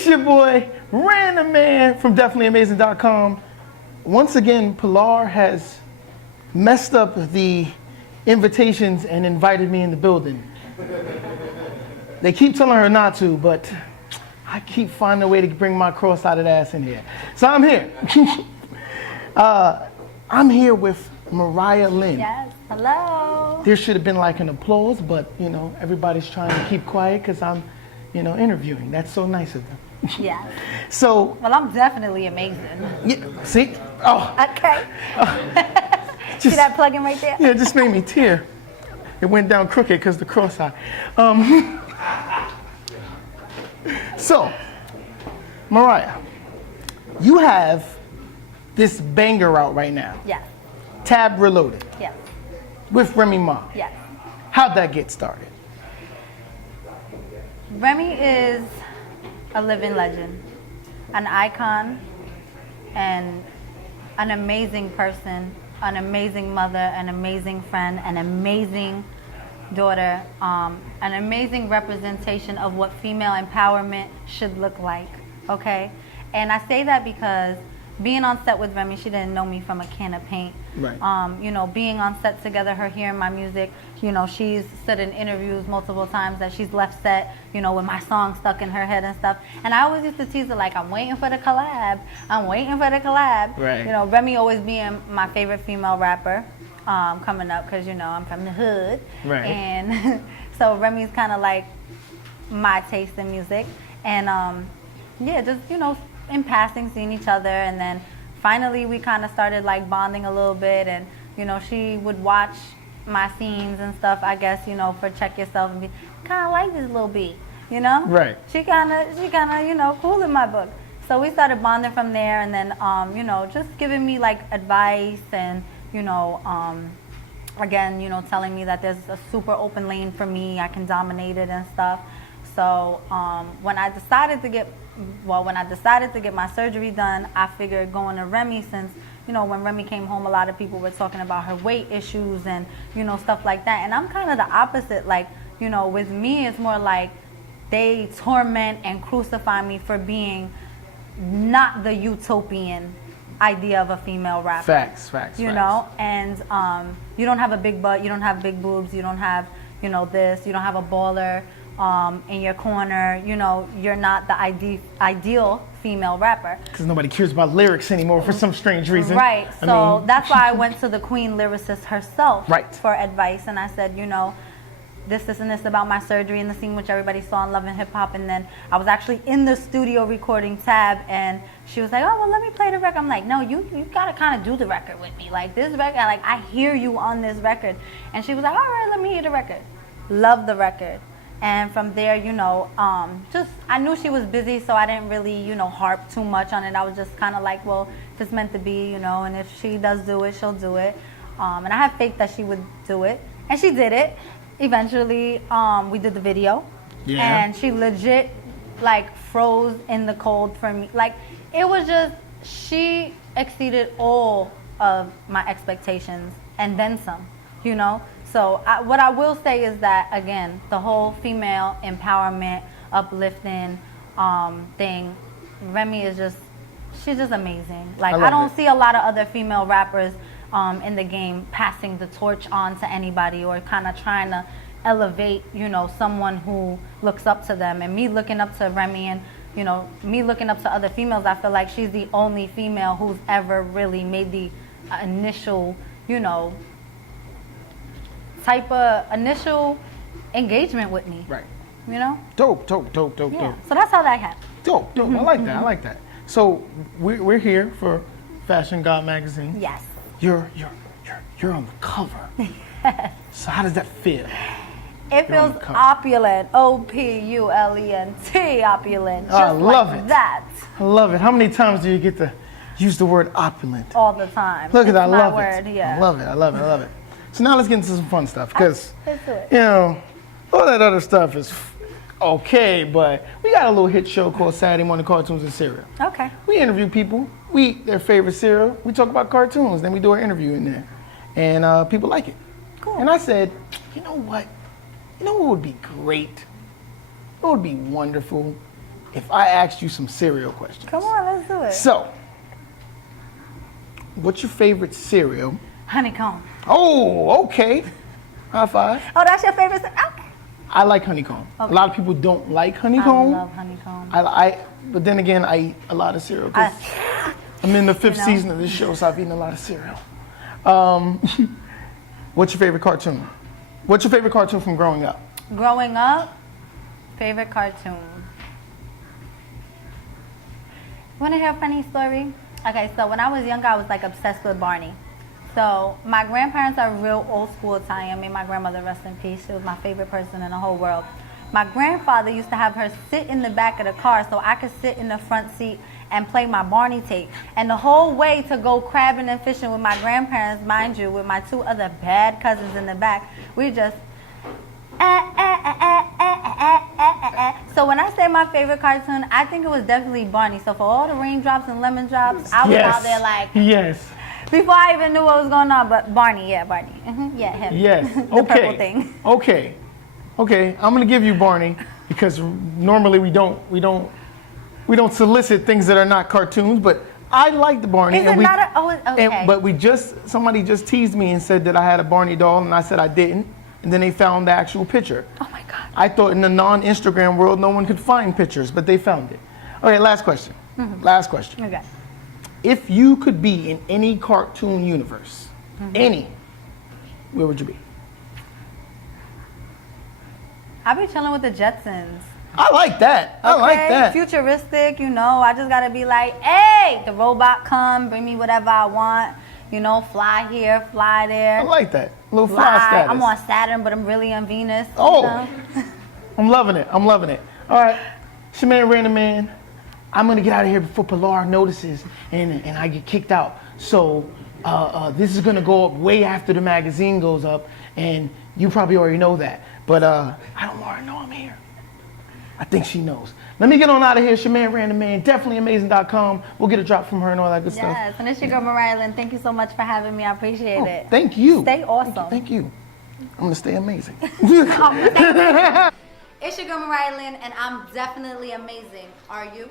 It's your boy, Ran the Man from DefinitelyAmazing.com. Once again, Pilar has messed up the invitations and invited me in the building. They keep telling her not to, but I keep finding a way to bring my cross-eyed ass in here. So I'm here. I'm here with Mariah Lynn. Yes, hello. There should have been like an applause, but you know, everybody's trying to keep quiet because I'm, you know, interviewing. That's so nice of them. Yeah. So. Well, I'm definitely amazing. Yeah, see? Oh. Okay. See that plug-in right there? Yeah, it just made me tear. It went down crooked because the cross-eye. So, Mariah, you have this banger out right now. Yes. Tab Reloaded. Yes. With Remy Ma. Yes. How'd that get started? Remy is a living legend, an icon, and an amazing person, an amazing mother, an amazing friend, an amazing daughter, an amazing representation of what female empowerment should look like, okay? And I say that because being on set with Remy, she didn't know me from a can of paint. Right. You know, being on set together, her hearing my music, you know, she's said in interviews multiple times that she's left set, you know, with my song stuck in her head and stuff. And I always used to tease her like, I'm waiting for the collab. I'm waiting for the collab. Right. You know, Remy always being my favorite female rapper coming up because, you know, I'm from the hood. Right. And so Remy's kind of like my taste in music. And yeah, just, you know, in passing, seeing each other, and then finally we kind of started like bonding a little bit, and you know, she would watch my scenes and stuff, I guess, you know, for Check Yourself, and be kind of like this little beat, you know? Right. She kind of, you know, cool in my book. So we started bonding from there, and then, you know, just giving me like advice, and you know, again, you know, telling me that there's a super open lane for me, I can dominate it and stuff. So when I decided to get my surgery done, I figured going to Remy, since, you know, when Remy came home, a lot of people were talking about her weight issues and, you know, stuff like that. And I'm kind of the opposite. Like, you know, with me, it's more like they torment and crucify me for being not the utopian idea of a female rapper. Facts. You know, and you don't have a big butt, you don't have big boobs, you don't have, you know, this, you don't have a baller in your corner, you know, you're not the ideal female rapper. Because nobody cares about lyrics anymore for some strange reason. Right, so that's why I went to the queen lyricist herself for advice, and I said, you know, this and this about my surgery and the scene which everybody saw in Love and Hip Hop. And then I was actually in the studio recording Tab, and she was like, oh, well, let me play the record. I'm like, no, you gotta kind of do the record with me. Like, this record, like, I hear you on this record. And she was like, all right, let me hear the record. Love the record. And from there, you know, just, I knew she was busy, so I didn't really, you know, harp too much on it. I was just kind of like, well, if it's meant to be, you know, and if she does do it, she'll do it. And I have faith that she would do it. And she did it. Eventually, we did the video. Yeah. And she legit, like, froze in the cold for me. Like, it was just, she exceeded all of my expectations and then some, you know? So what I will say is that, again, the whole female empowerment, uplifting thing, Remy is just, she's just amazing. Like, I don't see a lot of other female rappers in the game passing the torch on to anybody, or kind of trying to elevate, you know, someone who looks up to them. And me looking up to Remy, and, you know, me looking up to other females, I feel like she's the only female who's ever really made the initial, you know, type of initial engagement with me. Right. You know? Dope. Yeah. So that's how that happened. Dope. I like that. I like that. So we're here for Fashion God magazine. Yes. You're on the cover. Yes. So how does that feel? It feels opulent. OPULENT. Opulent. Just I love like it. That. I love it. How many times do you get to use the word opulent? All the time. Look at that. I love it. Yeah. I love it. So now let's get into some fun stuff, because, let's do it. You know, all that other stuff is okay, but we got a little hit show called Saturday Morning Cartoons and Cereal. Okay. We interview people. We eat their favorite cereal. We talk about cartoons. Then we do an interview in there. And people like it. Cool. And I said, you know what? You know what would be great? It would be wonderful if I asked you some cereal questions? Come on, let's do it. So, what's your favorite cereal? Honeycomb. Oh, okay. High five. Oh, that's your favorite? Okay. I like honeycomb. Okay. A lot of people don't like honeycomb. I love honeycomb. But then again, I eat a lot of cereal. I'm in the 5th season of this show, so I've eaten a lot of cereal. What's your favorite cartoon? What's your favorite cartoon from growing up? Growing up, favorite cartoon. Want to hear a funny story? Okay, so when I was younger, I was like obsessed with Barney. So my grandparents are real old school Italian. May my grandmother rest in peace. She was my favorite person in the whole world. My grandfather used to have her sit in the back of the car so I could sit in the front seat and play my Barney tape. And the whole way to go crabbing and fishing with my grandparents, mind you, with my 2 other bad cousins in the back, we just So when I say my favorite cartoon, I think it was definitely Barney. So for all the raindrops and lemon drops, I was out there like, yes. Before I even knew what was going on, but Barney, yeah, Barney. Yeah, him. Yes. The Okay. purple thing. Okay. I'm gonna give you Barney because normally we don't solicit things that are not cartoons, but I like the Barney. Is it not a, oh, okay. But somebody just teased me and said that I had a Barney doll, and I said I didn't, and then they found the actual picture. Oh my God. I thought in the non-Instagram world no one could find pictures, but they found it. Okay, last question. Last question. Okay. If you could be in any cartoon universe, any, where would you be? I'll be chilling with the Jetsons. I like that. I like that. Futuristic, I just gotta be like, hey, the robot come, bring me whatever I want, fly here, fly there. I like that. A little fly status. I'm on Saturn, but I'm really on Venus. Oh, I'm loving it. I'm loving it. All right, it's your man, Random Man. I'm gonna get out of here before Pilar notices and I get kicked out. So this is gonna go up way after the magazine goes up, and you probably already know that. But I don't already know I'm here. I think she knows. Let me get on out of here. It's your man, Random Man. DefinitelyAmazing.com. We'll get a drop from her and all that good stuff. Yes, and it's your girl Mariah Lynn. Thank you so much for having me. I appreciate it. Thank you. Stay awesome. Thank you. I'm gonna stay amazing. It's your girl Mariah Lynn, and I'm definitely amazing. Are you?